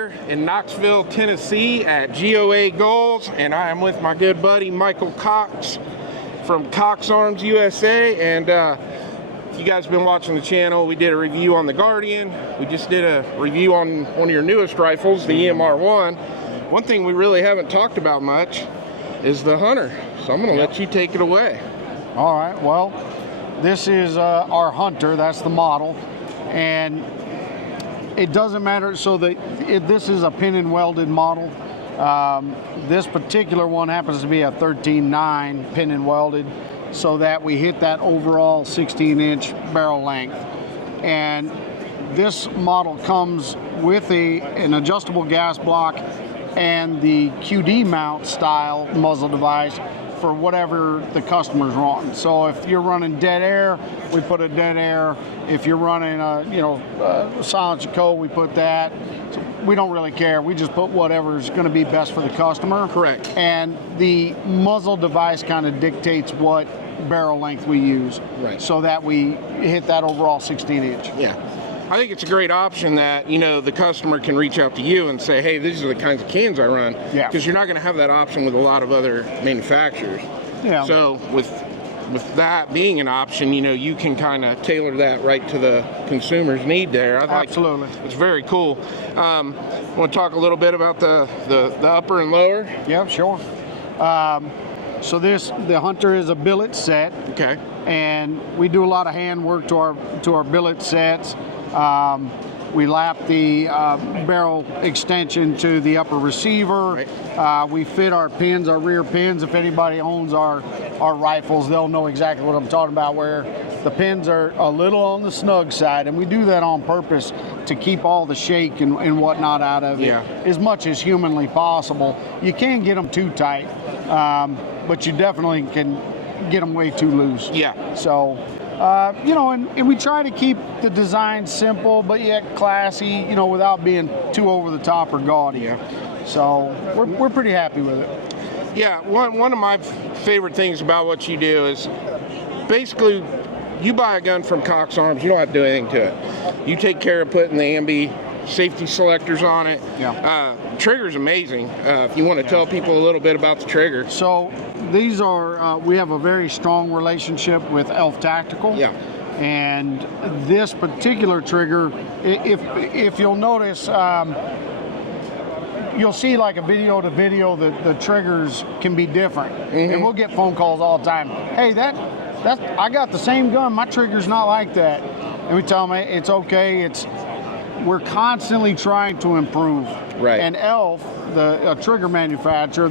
here in Knoxville, Tennessee at GOA Goals, and I am with my good buddy Michael Cox from Cox Arms USA. And if you guys have been watching the channel, we did a review on the Guardian. We just did a review on one of your newest rifles, the EMR-1. One thing we really haven't talked about much is the Hunter, so I'm going to let you take it away. All right, well, this is our Hunter, that's the model, and it doesn't matter. So this is a pin and welded model. This particular one happens to be a 13.9 pin and welded, so that we hit that overall 16-inch barrel length. And this model comes with an adjustable gas block and the QD mount style muzzle device for whatever the customer's wanting. So if you're running dead air, we put a dead air. If you're running a silent Jaco, we put that. So we don't really care. We just put whatever's going to be best for the customer. Correct. And the muzzle device kind of dictates what barrel length we use, right, so that we hit that overall 16-inch. Yeah. I think it's a great option that, the customer can reach out to you and say, hey, these are the kinds of cans I run. Yeah. Because you're not going to have that option with a lot of other manufacturers. Yeah. So with that being an option, you can kind of tailor that right to the consumer's need there. Absolutely. It's very cool. Want to talk a little bit about the upper and lower? Yeah, sure. So the Hunter is a billet set. Okay. And we do a lot of hand work to our billet sets. We lap the barrel extension to the upper receiver. Right. We fit our pins, our rear pins. If anybody owns our rifles, they'll know exactly what I'm talking about, where the pins are a little on the snug side, and we do that on purpose to keep all the shake and whatnot out of it, as much as humanly possible. You can't get them too tight, but you definitely can get them way too loose. Yeah. So, and we try to keep the design simple, but yet classy, without being too over the top or gaudy. Yeah. So we're pretty happy with it. Yeah. One of my favorite things about what you do is basically you buy a gun from Cox Arms, you don't have to do anything to it. You take care of putting the ambi safety selectors on it. Yeah. Trigger's amazing. If you want to tell people a little bit about the trigger. So these are, we have a very strong relationship with Elf Tactical. Yeah. And this particular trigger, if you'll notice, you'll see like a video to video that the triggers can be different. Mm-hmm. And we'll get phone calls all the time. Hey, I got the same gun, my trigger's not like that. And we tell them it's okay, we're constantly trying to improve. Right. And Elf, the trigger manufacturer,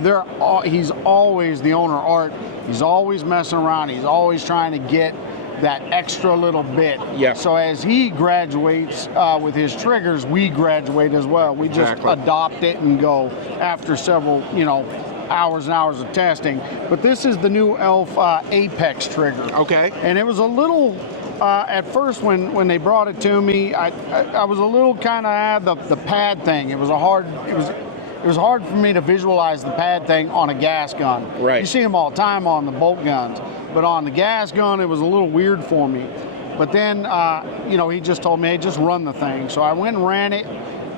he's always, the owner Art, he's always messing around. He's always trying to get that extra little bit. Yeah. So as he graduates with his triggers, we graduate as well. We just adopt it and go after several, hours and hours of testing. But this is the new Elf Apex trigger. Okay. And it was a little, at first when they brought it to me, I was a little kind of the pad thing. It was hard for me to visualize the pad thing on a gas gun. Right. You see them all the time on the bolt guns, but on the gas gun, it was a little weird for me. But then, he just told me, hey, just run the thing. So I went and ran it,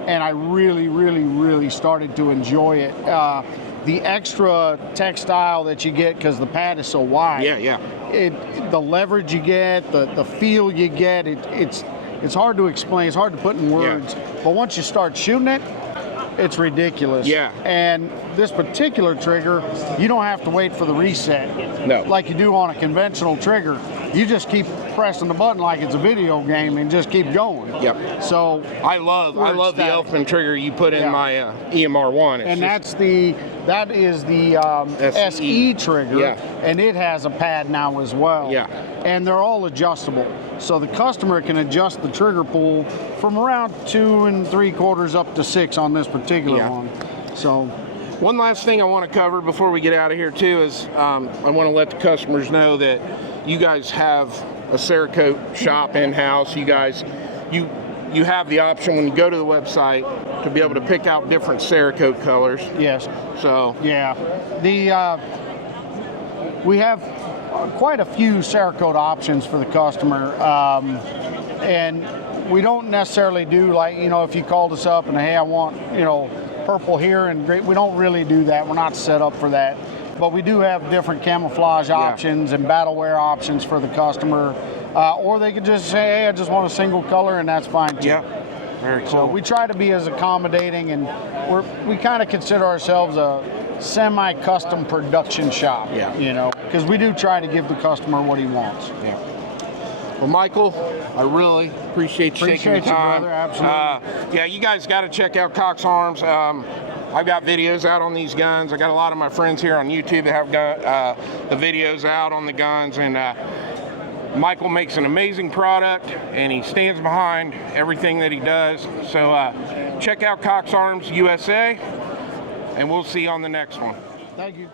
and I really, really, really started to enjoy it. The extra textile that you get, because the pad is so wide. Yeah. The leverage you get, the feel you get, it's hard to explain. It's hard to put in words. Yeah. But once you start shooting it, it's ridiculous. Yeah. And this particular trigger, you don't have to wait for the reset. No. Like you do on a conventional trigger. You just keep pressing the button like it's a video game and just keep going. Yep. So I love the Elfman trigger you put in my EMR-1. And that is the SE trigger, and it has a pad now as well. Yeah. And they're all adjustable. So the customer can adjust the trigger pull from around 2 3/4 up to 6 on this particular one. So one last thing I want to cover before we get out of here too is I want to let the customers know that you guys have a Cerakote shop in-house. You have the option when you go to the website to be able to pick out different Cerakote colors. Yes. So yeah, we have quite a few Cerakote options for the customer, and we don't necessarily do like, you know, if you called us up and hey, I want, you know, purple here and great. We don't really do that. We're not set up for that. But we do have different camouflage options and battle wear options for the customer. Or they could just say, hey, I just want a single color, and that's fine too. Yeah, very cool. So we try to be as accommodating, and we kind of consider ourselves a semi-custom production shop. Yeah. You know, because we do try to give the customer what he wants. Yeah. Well, Michael, I really appreciate you taking the time. Brother. Absolutely. Yeah, you guys got to check out Cox Arms. I've got videos out on these guns. I got a lot of my friends here on YouTube that have got the videos out on the guns, and Michael makes an amazing product, and he stands behind everything that he does. So check out Cox Arms USA, and we'll see you on the next one. Thank you.